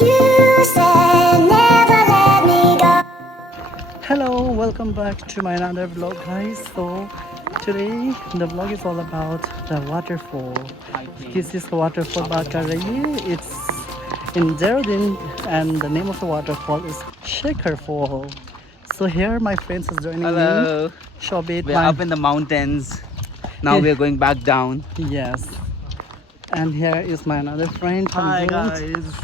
You said never let me go. Hello, welcome back to my another vlog, guys. So today the vlog is all about the waterfall. This is the waterfall Bakaraye. It's in Dehradun, and the name of the waterfall is Shikhar Fall. So here my friends is joining me. Hello. Shobit, We're up in the mountains. Now we're going back down. yes. And here is my another friend from Hi Guild. guys,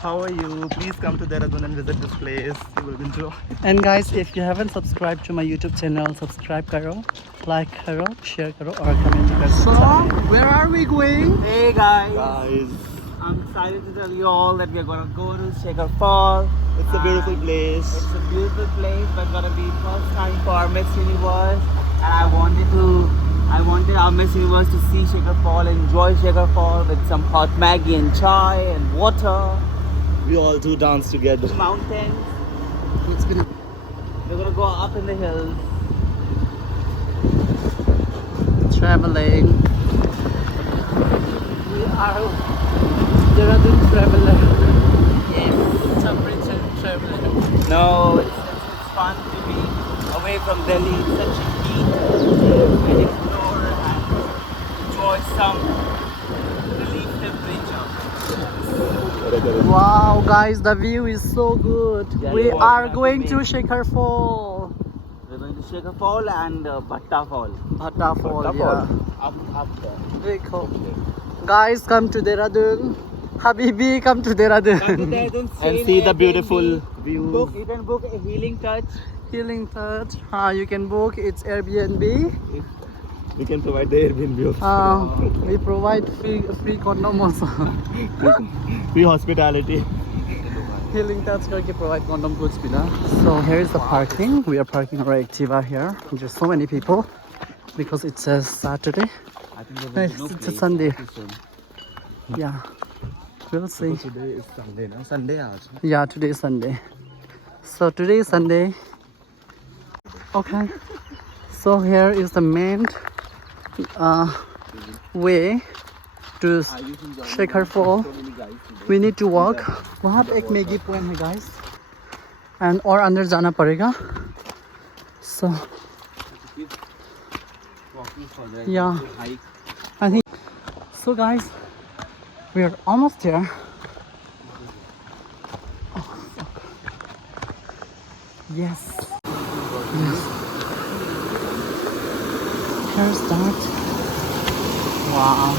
how are you? Please come to Dehradun and visit this place. You will enjoy. And guys, if you haven't subscribed to my YouTube channel, subscribe karo, like karo, share karo, or comment karo. So, where are we going? Hey guys. Guys, I'm excited to tell you all that we're gonna go to Shikhar Fall. it's a beautiful place. It's a beautiful place, but gonna be first time for our Miss Universe. And I wanted our Miss Universe to see Shikhar Fall, enjoy Shikhar Fall with some hot Maggie and chai and water. We all do dance together. Mountains. It's been We're gonna go up in the hills. traveling. We are Dehradun traveler. Yes. Temperature traveler. No, it's fun to be away from Delhi in such a heat and explore and enjoy some relief temperature. Wow, guys, the view is so good. Yeah, We yeah. are going to Shikhar Fall. We're going to Shikhar Fall and Bhatta Fall. Bhatta Fall, Bhatta yeah. Up there. Very cool. Guys, come to Dehradun. Habibi, come to Dehradun. And see the beautiful views. You can book a healing touch. Healing touch. You can book. It's Airbnb. We can provide the Airbnb also. We provide free condom also. Free hospitality. Healing touch करके provide condom goods भी ना. So here is the parking. We are parking our Activa here. There's so many people because it says Saturday. I think It's a Sunday. Yeah, we'll see. Today is Sunday, na? Sunday aaj. Yeah, today is Sunday. So today is Sunday. Okay. So here is the main way to Shikhar Fall. We need to walk. वहाँ पे एक Maggi point है guys. And और अंदर जाना पड़ेगा. So yeah, I think so guys. We are almost there. Oh, fuck. Yes. Yes. Here's that. Wow.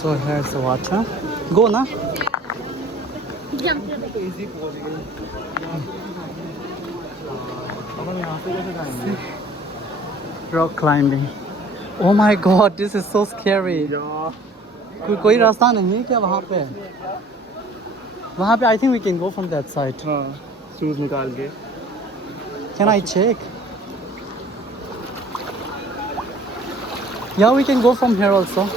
So here's the water. Go na. Rock climbing. Oh my god, this is so scary. कोई रास्ता नहीं है क्या वहाँ पे? वहाँ पे I think we can go from that side. हाँ, शूज निकाल के. Can I check? Yeah, we can go from here also.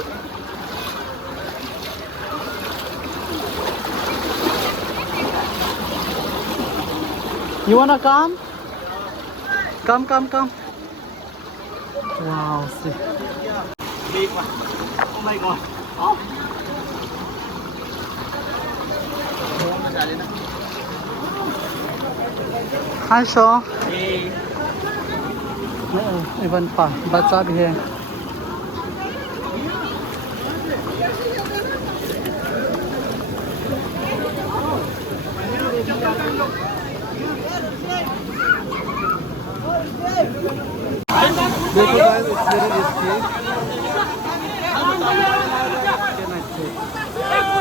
You wanna come? Come. Wow, see. Big one. Oh my god. Oh. Hi, Shaw. Hey. Even pa, बच्चा भी है. देखो guys, it's very risky. Can I check?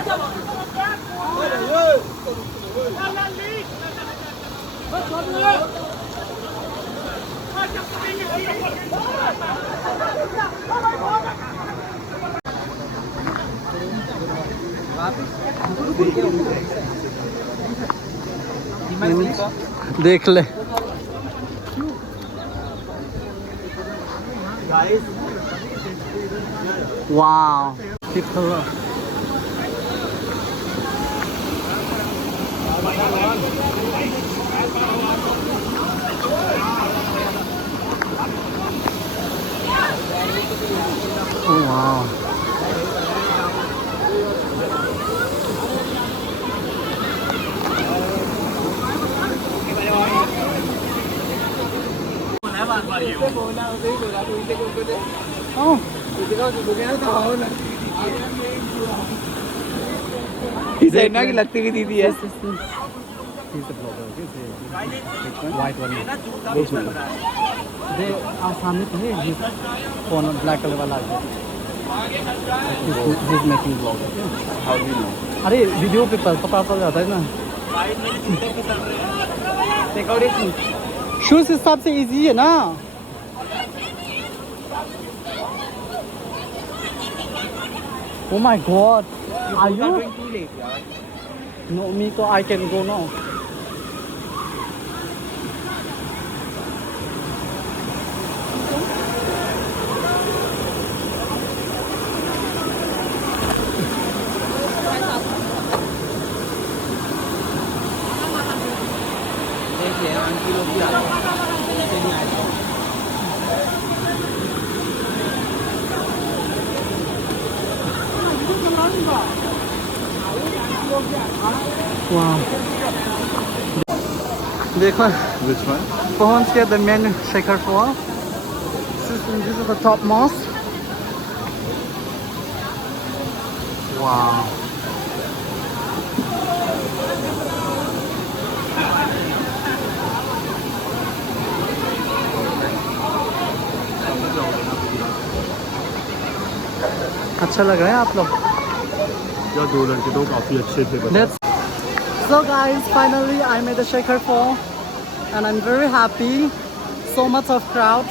देख ले. Guys, Wow. People. Oh. इसे ना कि लगती भी दीदी है He's a blogger. White one. They are सामने तो है his phone black color वाला है. He's making vlog. How do you know? अरे वीडियो पे पता चल जाता है ना. शूज हिसाब से इजी है ना. Oh my God. Are you? going too late, yaar. No, me so I can go now. देखिए आंटी लोग भी आ रहे हैं ऐसे नहीं आए Wow. देखो Which one? पहुंच गया the main Shikhar Fall. This is the top mosque. Wow. अच्छा लग रहा है आप लोग. यार दो लड़के तो काफी अच्छे थे. Let's. So guys, finally I made the Shikhar Fall, and I'm very happy. So much of crowd,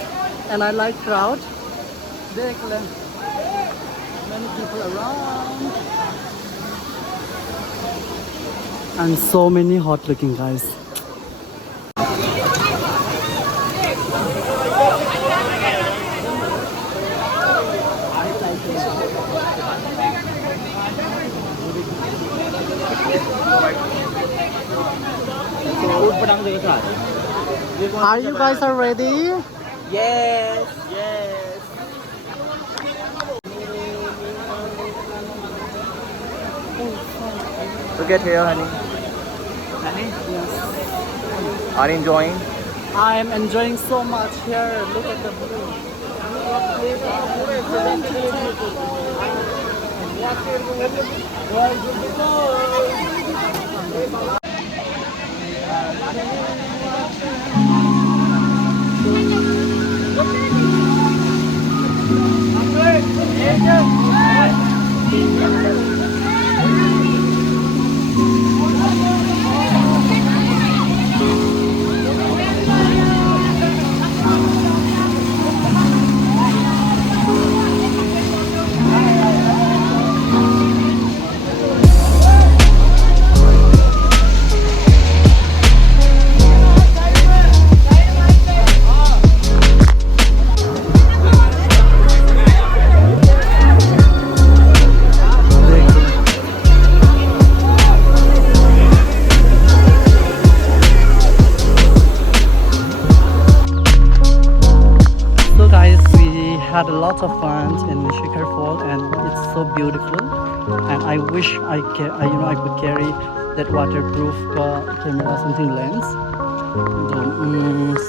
and I like crowd. देख ले, many people around, and so many hot-looking guys. Food पटांग जगह से आ रहे हैं Are you guys are ready? Yes, yes. So get here, honey. Honey? Yes. Are you enjoying? I am enjoying so much here. Look at the view. Had a lot of fun in Shikhar Fall, and it's so beautiful. And I wish I could carry that waterproof camera, something lens.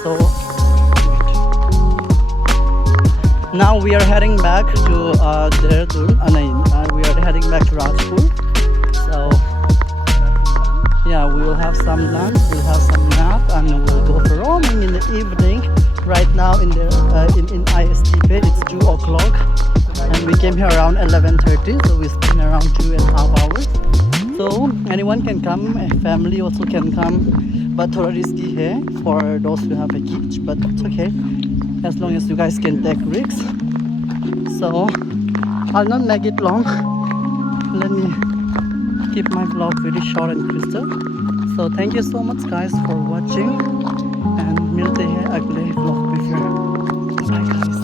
So now we are heading back to Dehradun. We are heading back to Rajpur. So yeah, we will have some lunch, we'll have some nap, and we'll go for roaming in the evening. Right now in ISTP it's 2 o'clock, and we came here around 11:30, so we spent around 2.5 hours. So anyone can come, a family also can come, but thoda risky hai for those who have a kids, but it's okay as long as you guys can take risks. So I'll not make it long. Let me keep my vlog very short and crystal. So thank you so much guys for watching, and मिलते हैं अगले vlog पे फिर. Bye guys.